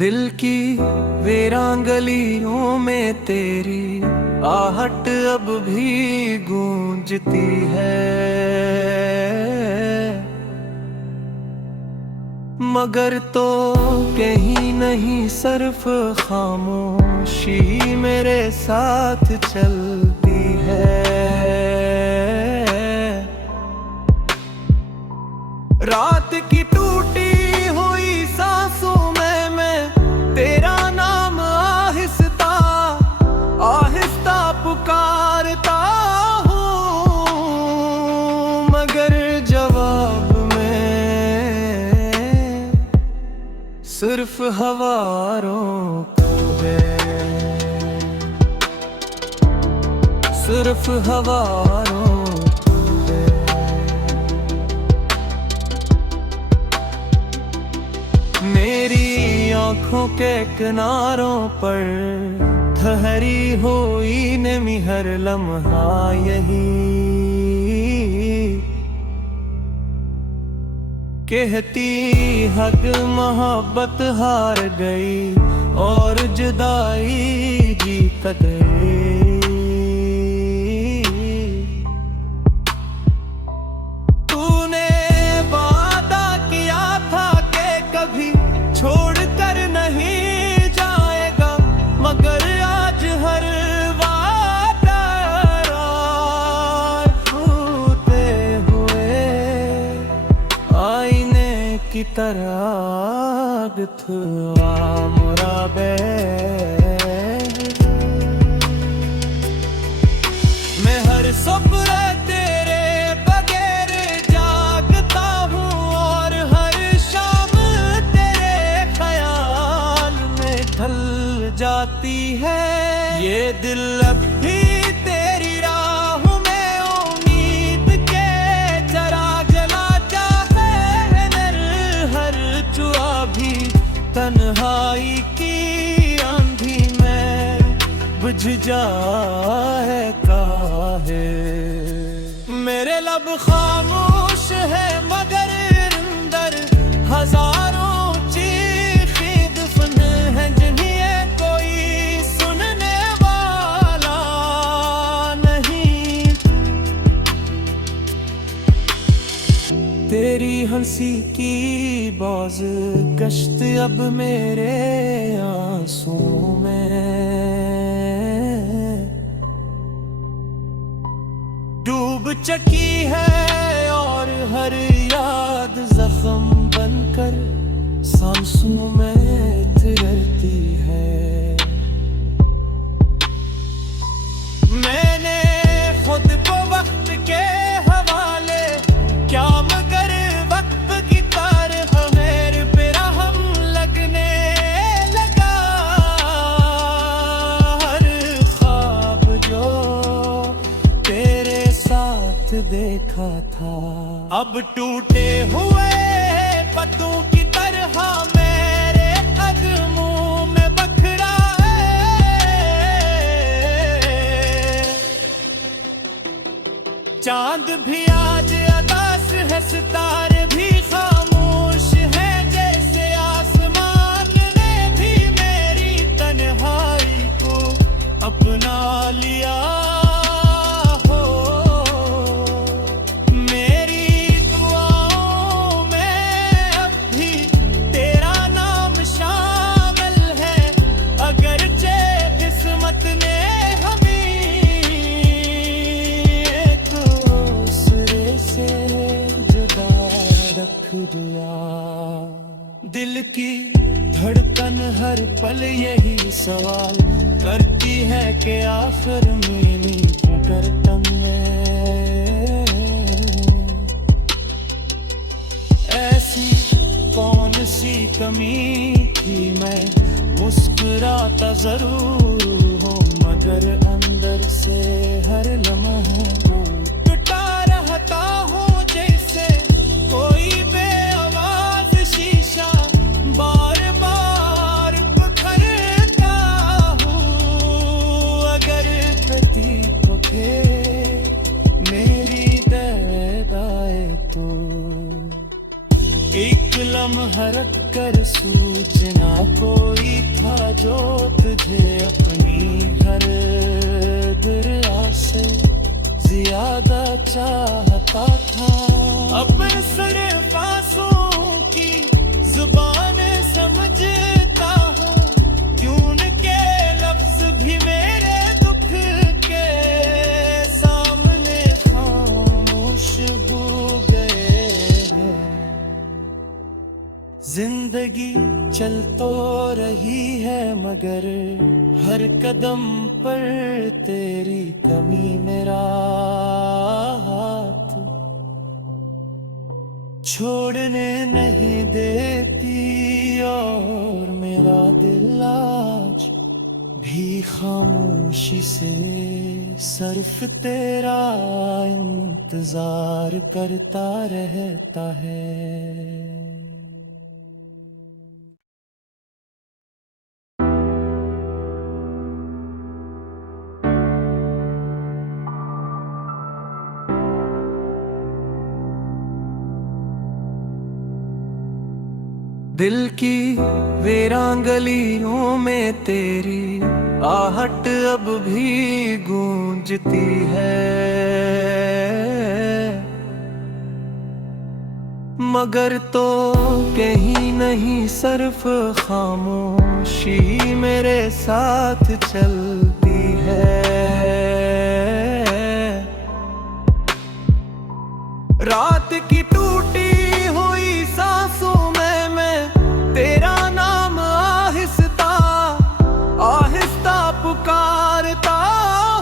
दिल की वीरान गलियों में तेरी आहट अब भी गूंजती है, मगर तो कहीं नहीं सिर्फ खामोशी मेरे साथ चलती है। रात की टूटी हुई सांसों में मैं तेरा नाम आहिस्ता आहिस्ता पुकारता हूँ, मगर जवाब में सिर्फ हवा रोकती है, सिर्फ हवा रोकती है। मेरी आँखों के किनारों पर ठहरी हुई नमी हर लम्हा यही कहती हक मोहब्बत हार गई और जुदाई जीत गई। तूने वादा किया था कि कभी छोड़ कर नहीं जाएगा, मगर आज हर वादा टूटे हुए आईने की तरह गुथवा मुराबे। मैं हर सुबह तेरे बगैर जागता हूँ और हर शाम तेरे ख्याल में ढल जाती है। ये दिल अब भी तेरी राह में उम्मीद के चिराग जलाता है, हर जुआ भी तन्हाई की आंधी में बुझ जाए काहे। मेरे लब खामोश है मगर अंदर हजारों चीखें दफन है, जिन्हें कोई सुनने वाला नहीं। तेरी हंसी की बाज कश्त अब मेरे आंसू में डूब चुकी है और हर याद जख्म बनकर सांसों में तिरती है। मैंने खुद को वक्त के हवाले क्या मगर वक्त की तरह मेरे पे रहम लगने लगा। हर ख्वाब जो तेरे साथ देखा था अब टूटे हुए पत्तों की तरह मेरे कदमों में बखरा है। चांद भी आज अदास है, सितारे भी खामोश है, जैसे आसमान ने भी मेरी तन्हाई को अपना लिया हो। मेरी दुआओं में अब भी तेरा नाम शामिल है, अगरचे किस्मत ने दिल की धड़कन हर पल यही सवाल करती है कि आखिर मेरी गर्दन में ऐसी कौन सी कमी थी। मैं मुस्कुराता जरूर हूँ मगर अंदर से हर लम्हा टूटा रहता हूँ, जैसे कोई बेआवाज शीशा बार बार पकड़ता हूँ। अगर प्रतीक थे मेरी दर्द आए तो एक लम्हा रख कर सूचना कोई जो तुझे अपनी हर दुआ से ज्यादा चाहता था। अब सिर्फ आंसुओं की जुबान समझता हूँ, क्यों के लफ्ज भी मेरे दुख के सामने खामोश हो गए हैं। जिंदगी चल तो रही है मगर हर कदम पर तेरी कमी मेरा हाथ छोड़ने नहीं देती, और मेरा दिल आज भी खामोशी से सिर्फ तेरा इंतजार करता रहता है। दिल की वीरान गलियों में तेरी आहट अब भी गूंजती है, मगर तो कहीं नहीं सिर्फ खामोशी मेरे साथ चलती है। रात की टूटी हुई सांसों तेरा नाम आहिस्ता आहिस्ता पुकारता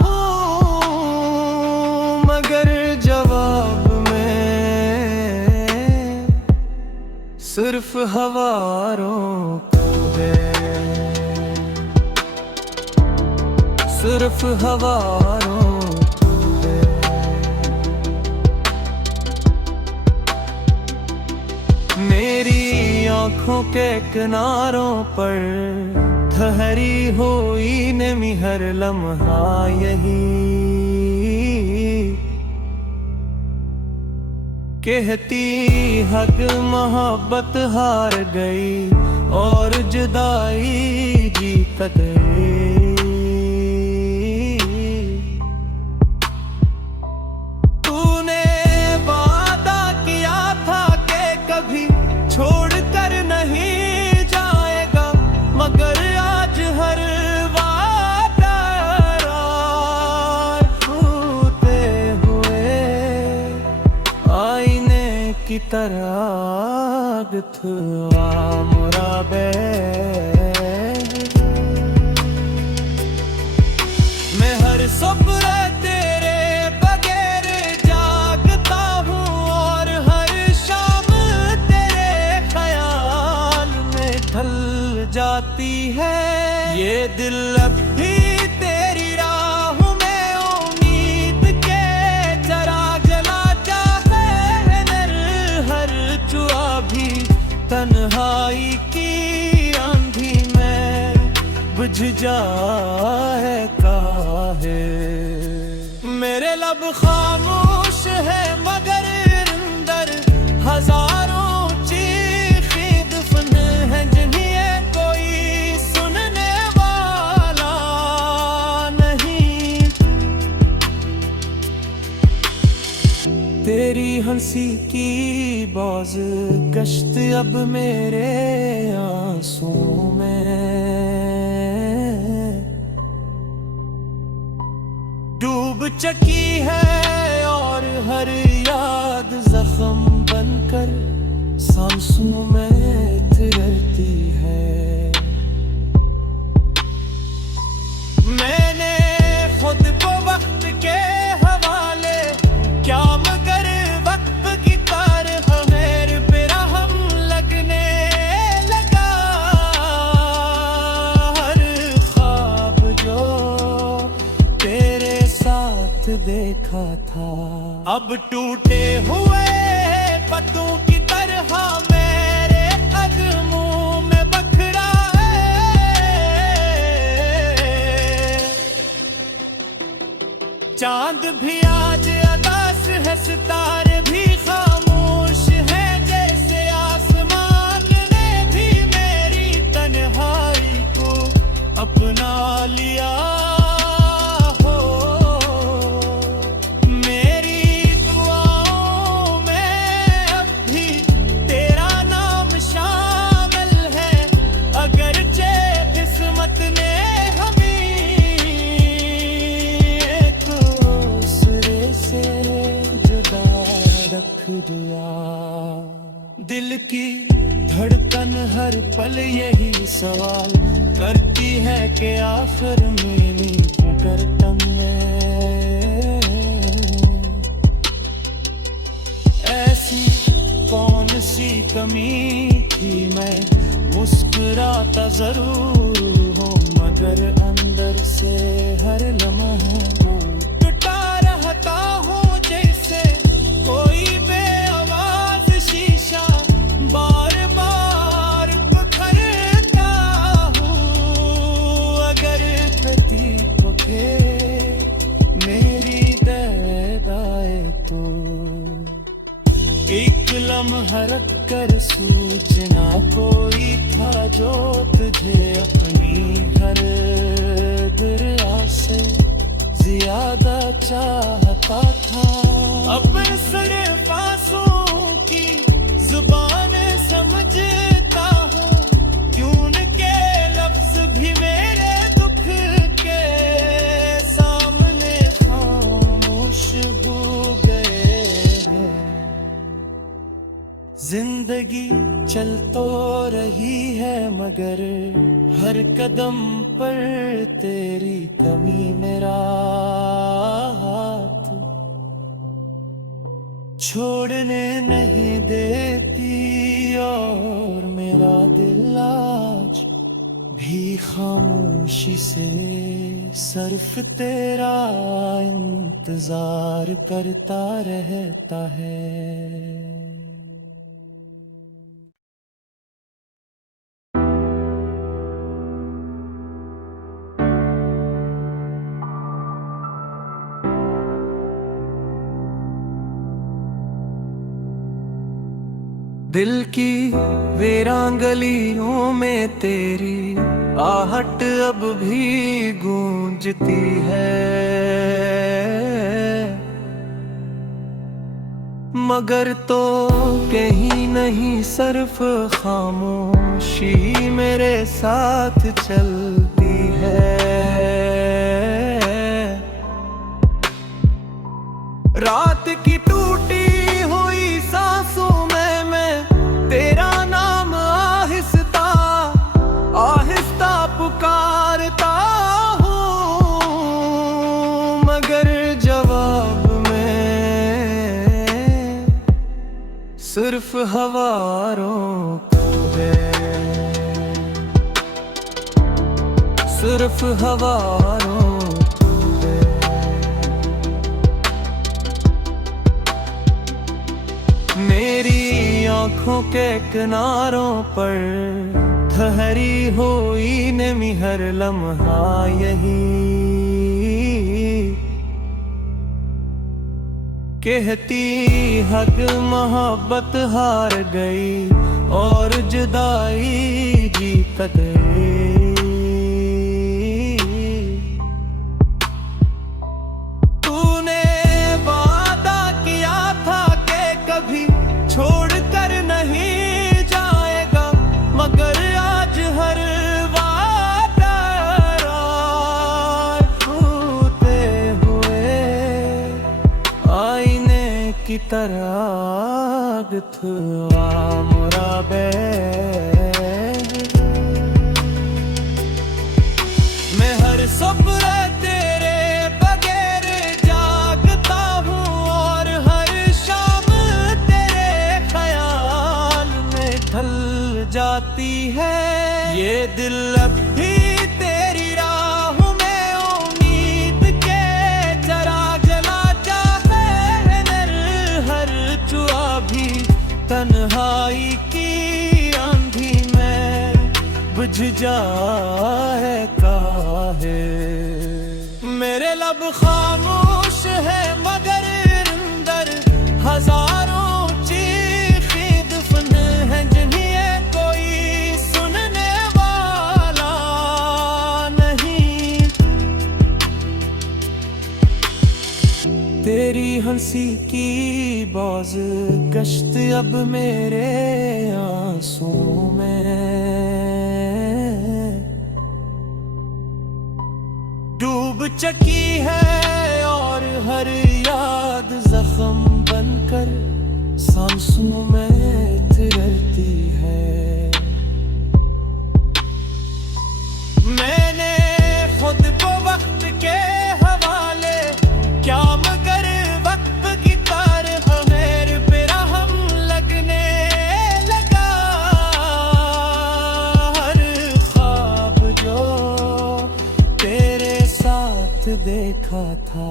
हूँ, मगर जवाब में सिर्फ हवा रोकती है, सिर्फ हवा रोकती है। मेरी आँखों के किनारों पर ठहरी हुई नमी हर लम्हा यही कहती हक मोहब्बत हार गई और जुदाई जीत गई। तूने वादा किया था कि कभी छोड़ नहीं जाएगा, मगर आज हर वादा टूटे हुए आईने की तरह गुथवा मुराबे। मैं हर सुबह तेरे बगैर जागता हूँ और हर शाम तेरे ख्याल में ढल जाती है। ये दिल अब भी तेरी राह में उम्मीद के चिराग जलाता है, हर जुआ भी तन्हाई की आंधी में बुझ जाए काहे। मेरे लब खामोश है मगर अंदर हजारों चीखें दफन है, जिन्हें कोई सुनने वाला नहीं। तेरी हंसी की बाज गश्त अब मेरे आंसुओं में डूब चुकी है, और हर याद जख्म बनकर सांसों में तिरती है। मैंने खुद को वक्त के हवाले क्या मगर वक्त की तरह मेरे पे रहम लगने लगा। हर ख्वाब जो तेरे साथ देखा था अब टूटे हुए पत्तों की तरह मेरे कदमों में बखरा है। चांद भी आज अदास है, सितारे भी खामोश है, जैसे आसमान ने भी मेरी तन्हाई को दिया। दिल की धड़कन हर पल यही सवाल करती है कि आखिर मेरी गर्दन में ऐसी कौन सी कमी थी। मैं मुस्कुराता जरूर हूँ मगर अंदर से हर लम्हा टूटा रहता हूँ जैसे कोई बेआवाज शीशा बार बार बिखरता हूँ। अगर प्रतीक थे मेरी दयाए तो एक लम्हा रख कर सूचना कोई था जो तुझे अपनी हर दरिया से ज्यादा चाहता था। अपने सिर्फ आंसुओं की जुबान समझता हूँ क्यों उनके लफ्ज भी मेरे दुख के सामने खामोश हो गए हैं। जिंदगी चल तो रही है मगर हर कदम पर तेरी कमी मेरा हाथ छोड़ने नहीं देती और मेरा दिल आज भी खामोशी से सिर्फ तेरा इंतजार करता रहता है। दिल की वीरान गलियों में तेरी आहट अब भी गूंजती है मगर तो कहीं नहीं सिर्फ खामोशी मेरे साथ चलती है। रात की टूटी हुई सांसों में मैं तेरा नाम आहिस्ता आहिस्ता पुकारता हूँ मगर जवाब में सिर्फ हवारों को है, सिर्फ हवारों मेरी आँखों के किनारों पर ठहरी हुई नमी हर लम्हा यही कहती हक मोहब्बत हार गई और जुदाई जीत गई। तूने वादा किया था कि कभी छोड़ कर नहीं जाएगा मगर आज हर वादा टूटे हुए आईने की तरह गुथवा मुराबे मैं हर सपना तेरे बगैर जागता हूँ और हर शाम तेरे ख्याल में ढल जाती है। ये दिल अब भी तेरी राह में उम्मीद के चिराग जलाता है हर जुआ भी तन्हाई की आंधी में बुझ जाए काहे। मेरे लब खामोश है मगर अंदर हजारों चीखें दफन है जिन्हें कोई सुनने वाला नहीं। तेरी हंसी की बाज गश्त अब मेरे आंसुओं में डूब चुकी है और हर याद जख्म बनकर सांसों में थिरकती है। मैंने खुद को वक्त के हवाले क्या मगर वक्त की तार मेरे पे रहम लगने लगा। हर ख्वाब जो तेरे साथ देखा था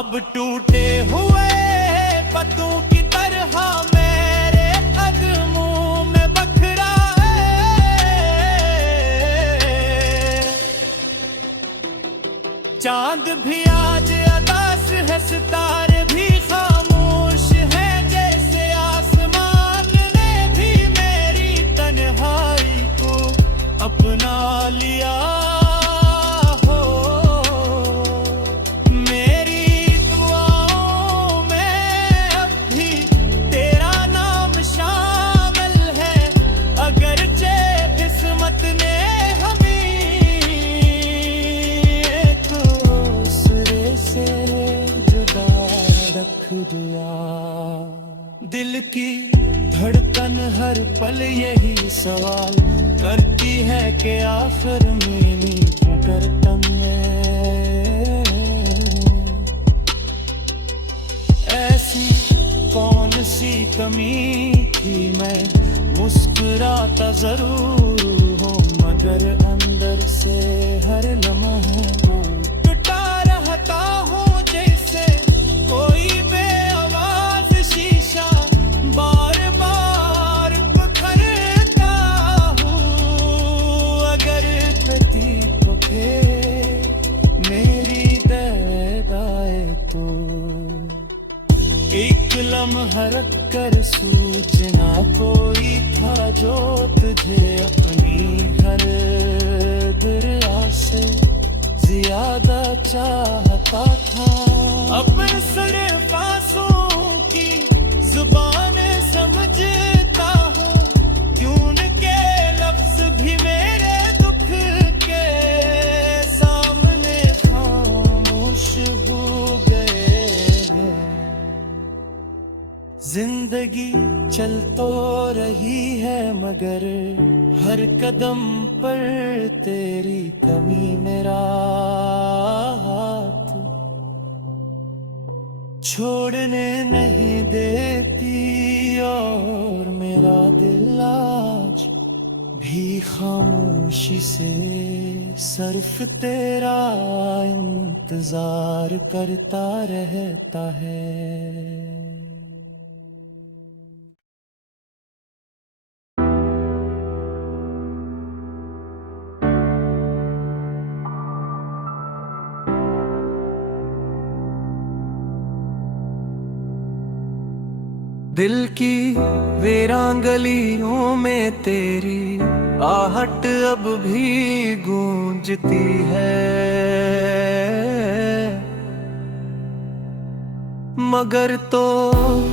अब टूटे हुए पत्तों की तरह मेरे कदमों में बखरा है। चांद भी आज अदास है, सितारे भी खामोश है, जैसे आसमान ने भी मेरी तन्हाई को अपना लिया। दिल की धड़कन हर पल यही सवाल करती है कि आखिर मेरी गर्दन में ऐसी कौन सी कमी थी। मैं मुस्कुराता जरूर हूँ मगर अंदर से हर लम्हा टूटा रहता हूँ, जैसे कोई बेआवाज शीशा बार बार पकड़ता हूँ। अगर प्रतीक थे मेरी दगाए तो एक लम्हा रख कर सूचना कोई था जो तुझे अपनी हर दरिया से ज्यादा चाहता था। अपने सिर्फ आंसुओं की जुबान समझता हूँ, क्यों के लफ्ज भी मेरे दुख के सामने खामोश हो गए हैं। जिंदगी चल तो रही है मगर हर कदम पर तेरी कमी मेरा हाथ छोड़ने नहीं देती, और मेरा दिल आज भी खामोशी से सिर्फ तेरा इंतजार करता रहता है। दिल की वीरान गलियों में तेरी आहट अब भी गूंजती है, मगर तो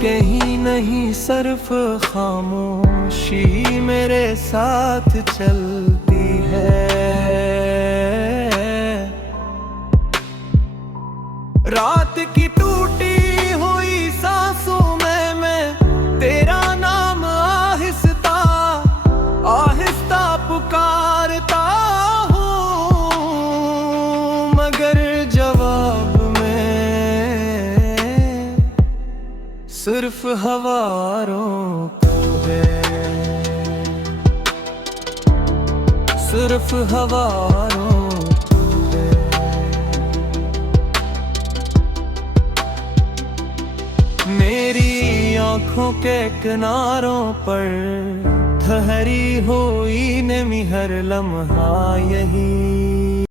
कहीं नहीं सिर्फ खामोशी मेरे साथ चलती है। रात की टूटी हुई सांसों में मैं तेरा नाम आहिस्ता आहिस्ता पुकारता हूँ, मगर जवाब में सिर्फ हवारों को है, सिर्फ हवारों मेरी आँखों के किनारों पर ठहरी हुई नमी हर लम्हा यही